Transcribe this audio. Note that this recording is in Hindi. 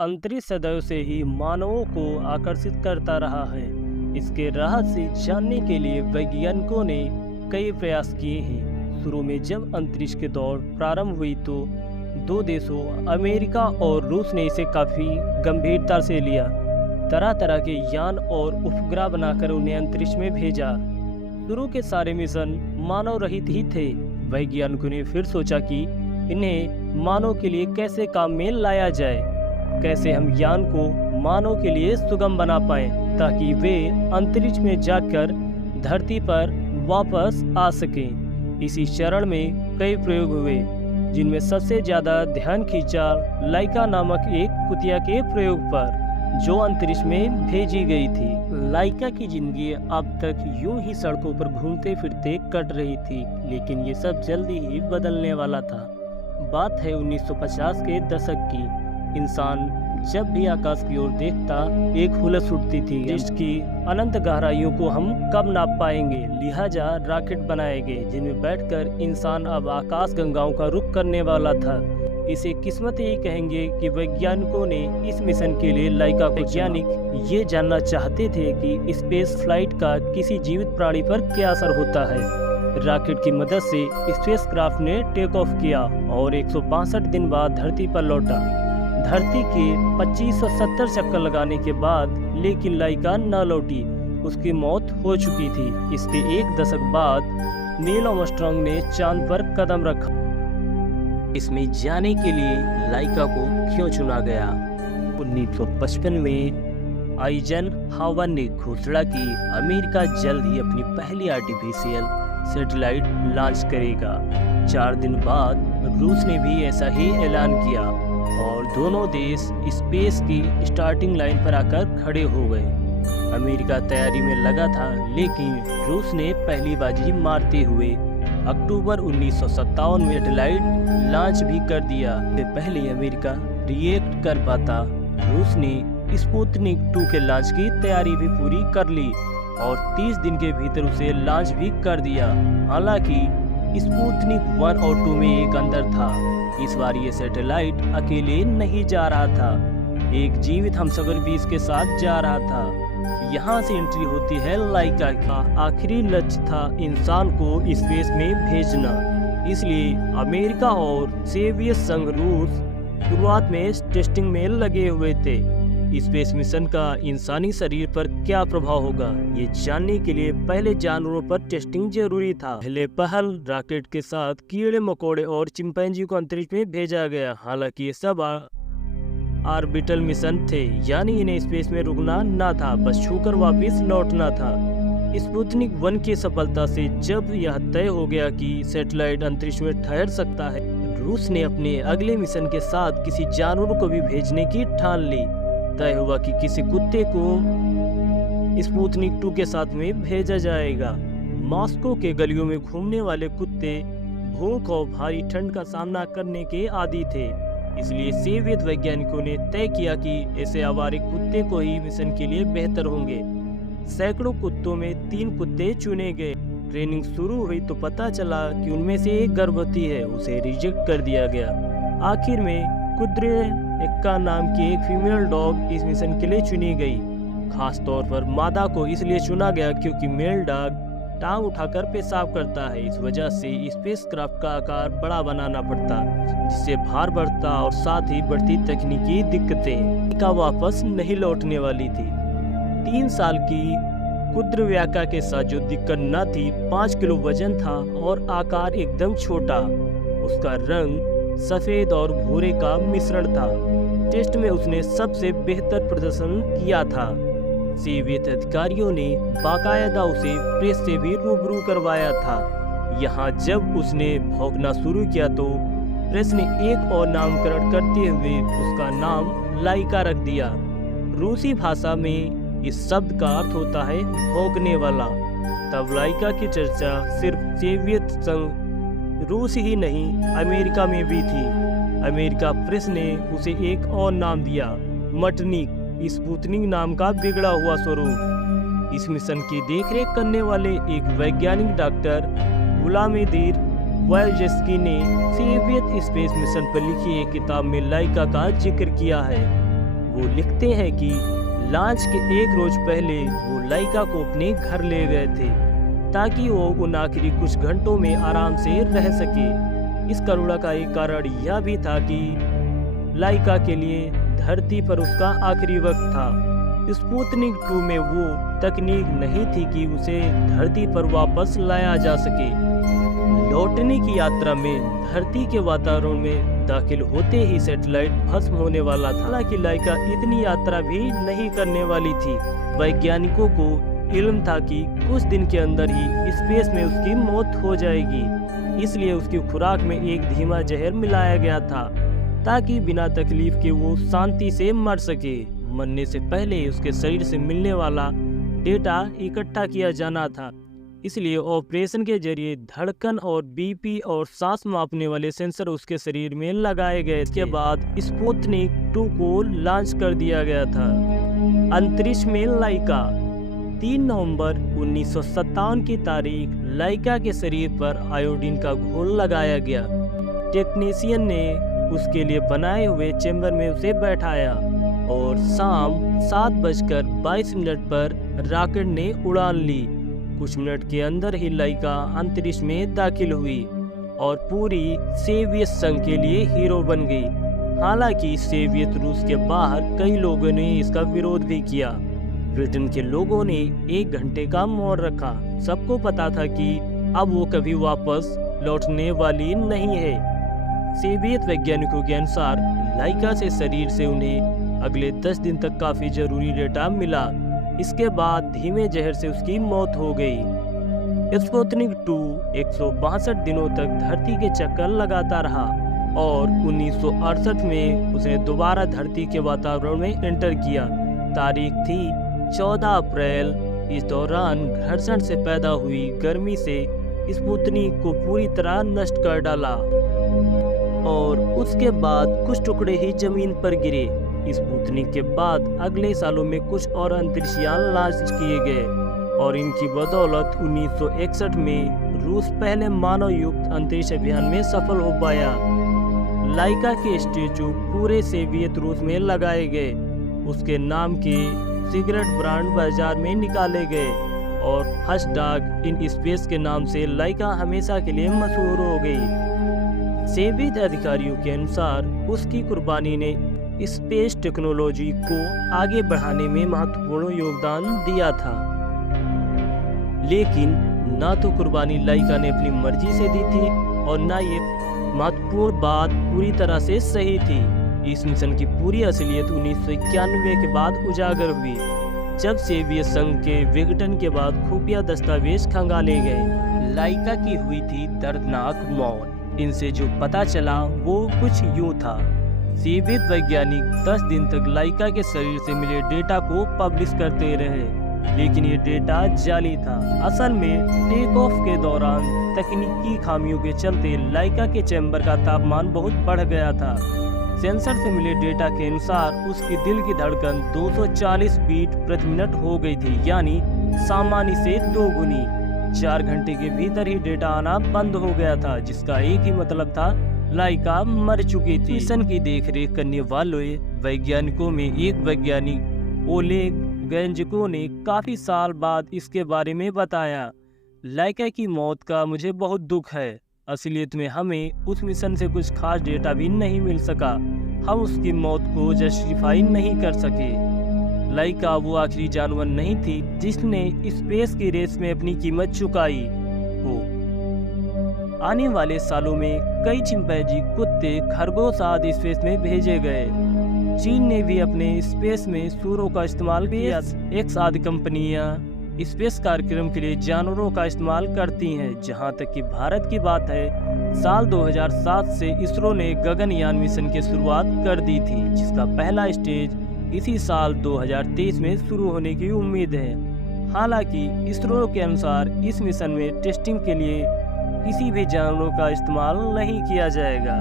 अंतरिक्ष सदैव से ही मानवों को आकर्षित करता रहा है। इसके रहस्य जानने के लिए वैज्ञानिकों ने कई प्रयास किए हैं। शुरू में जब अंतरिक्ष की दौड़ प्रारंभ हुई तो दो देशों अमेरिका और रूस ने इसे काफ़ी गंभीरता से लिया। तरह तरह के यान और उपग्रह बनाकर उन्हें अंतरिक्ष में भेजा। शुरू के सारे मिशन मानव रहित ही थे। वैज्ञानिकों ने फिर सोचा कि इन्हें मानव के लिए कैसे काम में लाया जाए, कैसे हम यान को मानव के लिए सुगम बना पाएं ताकि वे अंतरिक्ष में जाकर धरती पर वापस आ सकें। इसी चरण में कई प्रयोग हुए, जिनमें सबसे ज़्यादा ध्यान खींचा लाइका नामक एक कुतिया के प्रयोग पर, जो अंतरिक्ष में भेजी गई थी। लाइका की जिंदगी अब तक यूं ही सड़कों पर घूमते फिरते कट रही थी, लेकिन ये सब जल्दी ही बदलने वाला था। बात है 1950 के दशक की। इंसान जब भी आकाश की ओर देखता, एक हुलस उठती थी, जिसकी अनंत गहराइयों को हम कब नाप पाएंगे। लिहाजा रॉकेट बनाए गए, जिनमें बैठकर इंसान अब आकाश गंगाओं का रुख करने वाला था। इसे किस्मत ही कहेंगे कि वैज्ञानिकों ने इस मिशन के लिए लाइका को वैज्ञानिक ये जानना चाहते थे कि स्पेस फ्लाइट का किसी जीवित प्राणी पर क्या असर होता है। रॉकेट की मदद से स्पेसक्राफ्ट ने टेक ऑफ किया और 162 दिन बाद धरती पर लौटा। धरती के 2570 चक्कर लगाने के बाद लेकिन लाइका न लौटी, उसकी मौत हो चुकी थी। इसके एक दशक बाद नील आर्मस्ट्रांग ने चांद पर कदम रखा। इसमें जाने के लिए लाइका को क्यों चुना गया? 1955 में आइजनहावर ने घोषणा की अमेरिका जल्द ही अपनी पहली आर्टिफिशियल सैटेलाइट लॉन्च करेगा। 4 दिन बाद रूस ने भी ऐसा ही ऐलान किया और दोनों देश स्पेस की स्टार्टिंग लाइन पर आकर खड़े हो गए। अमेरिका तैयारी में लगा था, लेकिन रूस ने पहली बाजी मारते हुए अक्टूबर 1957 में सैटेलाइट लॉन्च भी कर दिया। इससे पहले अमेरिका रिएक्ट कर पाता, रूस ने स्पुतनिक 2 के लॉन्च की तैयारी भी पूरी कर ली और 30 दिन के भीतर उसे लॉन्च भी कर दिया। हालांकि स्पुतनिक 1 और 2 में एक अंतर था। इस बार ये सैटेलाइट अकेले नहीं जा रहा था, एक जीवित हमसफर भी इसके साथ जा रहा था। यहाँ से एंट्री होती है लाइका का। आखिरी लक्ष्य था इंसान को स्पेस में भेजना, इसलिए अमेरिका और सोवियत संघ रूस शुरुआत में टेस्टिंग में लगे हुए थे। स्पेस मिशन का इंसानी शरीर पर क्या प्रभाव होगा, ये जानने के लिए पहले जानवरों पर टेस्टिंग जरूरी था। पहले पहल रॉकेट के साथ कीड़े मकोड़े और चिंपैंजी को अंतरिक्ष में भेजा गया। हालांकि ये सब ऑर्बिटल मिशन थे, यानी इन्हें स्पेस में रुकना ना था, बस छूकर वापस लौटना था। स्पुतनिक 1 की सफलता से जब यह तय हो गया कि सैटेलाइट अंतरिक्ष में ठहर सकता है, रूस ने अपने अगले मिशन के साथ किसी जानवर को भी भेजने की ठान ली। तय हुआ कि किसी कुत्ते को स्पुतनिक 2 के साथ में भेजा जाएगा। मॉस्को के गलियों में घूमने वाले कुत्ते भूख और भारी ठंड का सामना करने के आदी थे, इसलिए सोवियत वैज्ञानिकों ने तय किया कि ऐसे आवारा कुत्ते को ही मिशन के लिए बेहतर होंगे। सैकड़ों कुत्तों में 3 कुत्ते चुने गए। ट्रेनिंग शुरू हुई तो पता चला कि उनमें से एक गर्भवती है, उसे रिजेक्ट कर दिया गया। आखिर में कुद्रेका नाम की एक फीमेल डॉग इस मिशन के लिए चुनी गई। खास तौर पर मादा को इसलिए चुना गया क्योंकि मेल डॉग टांग उठाकर पेशाब करता है। इस वजह से स्पेसक्राफ्ट का आकार बड़ा बनाना पड़ता, जिससे भार बढ़ता और साथ ही बढ़ती तकनीकी दिक्कतें का वापस नहीं लौटने वाली थी। 3 साल की कुद्रव्याका के साथ जो दिक्कत न थी, 5 किलो वजन था और आकार एकदम छोटा। उसका रंग सफेद और भूरे का मिश्रण था। टेस्ट में उसने सबसे बेहतर प्रदर्शन किया था। सोवियत अधिकारियों ने बाकायदा उसे प्रेस से भी रूबरू करवाया था। यहाँ जब उसने भौंकना शुरू किया तो प्रेस ने एक और नामकरण करते हुए उसका नाम लाइका रख दिया। रूसी भाषा में इस शब्द का अर्थ होता है भौंकने वाला। तब लाइका की चर्चा सिर्फ सोवियत संघ रूस ही नहीं, अमेरिका में भी थी। अमेरिका प्रेस ने उसे एक और नाम दिया, मटनिक, स्पुतनिक नाम का बिगड़ा हुआ स्वरूप। इस मिशन की देखरेख करने वाले एक वैज्ञानिक डॉक्टर व्लादिमीर वोजिन्स्की ने सोवियत स्पेस मिशन पर लिखी एक किताब में लाइका का जिक्र किया है। वो लिखते हैं कि लॉन्च के एक रोज पहले वो लाइका को अपने घर ले गए थे ताकि वो उन आखिरी कुछ घंटों में आराम से रह सके। इस करुणा का एक कारण यह भी था कि लाइका के लिए धरती पर उसका आखिरी वक्त था। स्पुतनिक 2 में वो तकनीक नहीं थी कि उसे धरती पर वापस लाया जा सके। लौटने की यात्रा में धरती के वातावरण में दाखिल होते ही सैटेलाइट भस्म होने वाला था। हालांकि लाइका इतनी यात्रा भी नहीं करने वाली थी। वैज्ञानिकों को इल्म था कि कुछ दिन के अंदर ही स्पेस में उसकी मौत हो जाएगी, इसलिए उसकी खुराक में एक धीमा जहर मिलाया गया था ताकि बिना तकलीफ के वो शांति से मर सके। मरने से पहले उसके शरीर से मिलने वाला डेटा इकट्ठा किया जाना था, इसलिए ऑपरेशन के जरिए धड़कन और बीपी और सांस मापने वाले सेंसर उसके शरीर में लगाए गए। इसके बाद स्पुतनिक 2 को लॉन्च कर दिया गया था। अंतरिक्ष में लाइका 3 नवंबर 1957 की तारीख लाइका के शरीर पर आयोडीन का घोल लगाया गया। टेक्नीशियन ने उसके लिए बनाए हुए चेंबर में उसे बैठाया और शाम 7:22 पर रॉकेट ने उड़ान ली। कुछ मिनट के अंदर ही लाइका अंतरिक्ष में दाखिल हुई और पूरी सोवियत संघ के लिए हीरो बन गई। हालांकि सोवियत रूस के बाहर कई लोगों ने इसका विरोध भी किया। ब्रिटेन के लोगों ने 1 घंटे का मौन रखा। सबको पता था कि अब वो कभी वापस लौटने वाली नहीं है। सोवियत वैज्ञानिकों के अनुसार लाइका से शरीर से उन्हें अगले 10 दिन तक काफी जरूरी डेटा मिला। इसके बाद धीमे जहर से उसकी मौत हो गई। स्पुतनिक 2 162 दिनों तक धरती के चक्कर लगाता रहा और 1968 में उसने दोबारा धरती के वातावरण में एंटर किया। तारीख थी 14 अप्रैल। इस दौरान घर्षण से पैदा हुई गर्मी से स्पुतनिक को पूरी तरह नष्ट कर डाला और उसके बाद कुछ टुकड़े ही जमीन पर गिरे। स्पुतनिक के बाद अगले सालों में कुछ और अंतरिक्ष यान लॉन्च किए गए और इनकी बदौलत 1961 में रूस पहले मानव युक्त अंतरिक्ष अभियान में सफल हो पाया। लाइका के स्टैचू पूरे सोवियत रूस में लगाए गए। उसके नाम के सिगरेट ब्रांड बाजार में निकाले गए और फर्स्ट डॉग इन स्पेस के नाम से लाइका हमेशा के लिए मशहूर हो गई। सोवियत अधिकारियों के अनुसार उसकी कुर्बानी ने स्पेस टेक्नोलॉजी को आगे बढ़ाने में महत्वपूर्ण योगदान दिया था। लेकिन ना तो कुर्बानी लाइका ने अपनी मर्जी से दी थी और ना ये महत्वपूर्ण बात पूरी तरह से सही थी। इस मिशन की पूरी असलियत 1991 के बाद उजागर हुई, जब सोवियत संघ के विघटन के बाद खुफिया दस्तावेज खंगाले गए। लाइका की हुई थी दर्दनाक मौत। इनसे जो पता चला वो कुछ यूं था। सोवियत वैज्ञानिक 10 दिन तक लाइका के शरीर से मिले डेटा को पब्लिश करते रहे, लेकिन ये डेटा जाली था। असल में टेक ऑफ के दौरान तकनीकी खामियों के चलते लाइका के चैम्बर का तापमान बहुत बढ़ गया था। सेंसर से मिले डेटा के अनुसार उसकी दिल की धड़कन 240 बीट प्रति मिनट हो गई थी, यानी सामान्य से 2 गुनी। 4 घंटे के भीतर ही डेटा आना बंद हो गया था, जिसका एक ही मतलब था, लाइका मर चुकी थी। मिशन की देखरेख करने वाले वैज्ञानिकों में एक वैज्ञानिक ओलेग गैंजको ने काफी साल बाद इसके बारे में बताया। लाइका की मौत का मुझे बहुत दुख है। असलियत में हमें उस मिशन से कुछ खास डेटा भी नहीं मिल सका। हम उसकी मौत को जस्टिफाई नहीं कर सके। लाइका वो आखिरी जानवर नहीं थी जिसने स्पेस की रेस में अपनी कीमत चुकाई हो। आने वाले सालों में कई चिंपैंजी, कुत्ते, खरगोश आदि स्पेस में भेजे गए। चीन ने भी अपने स्पेस में सूरों का इस्तेमाल किया। एक्स आदि कंपनियां स्पेस कार्यक्रम के लिए जानवरों का इस्तेमाल करती हैं। जहां तक कि भारत की बात है, साल 2007 से इसरो ने गगनयान मिशन की शुरुआत कर दी थी, जिसका पहला स्टेज इसी साल 2023 में शुरू होने की उम्मीद है। हालांकि इसरो के अनुसार इस मिशन में टेस्टिंग के लिए किसी भी जानवरों का इस्तेमाल नहीं किया जाएगा।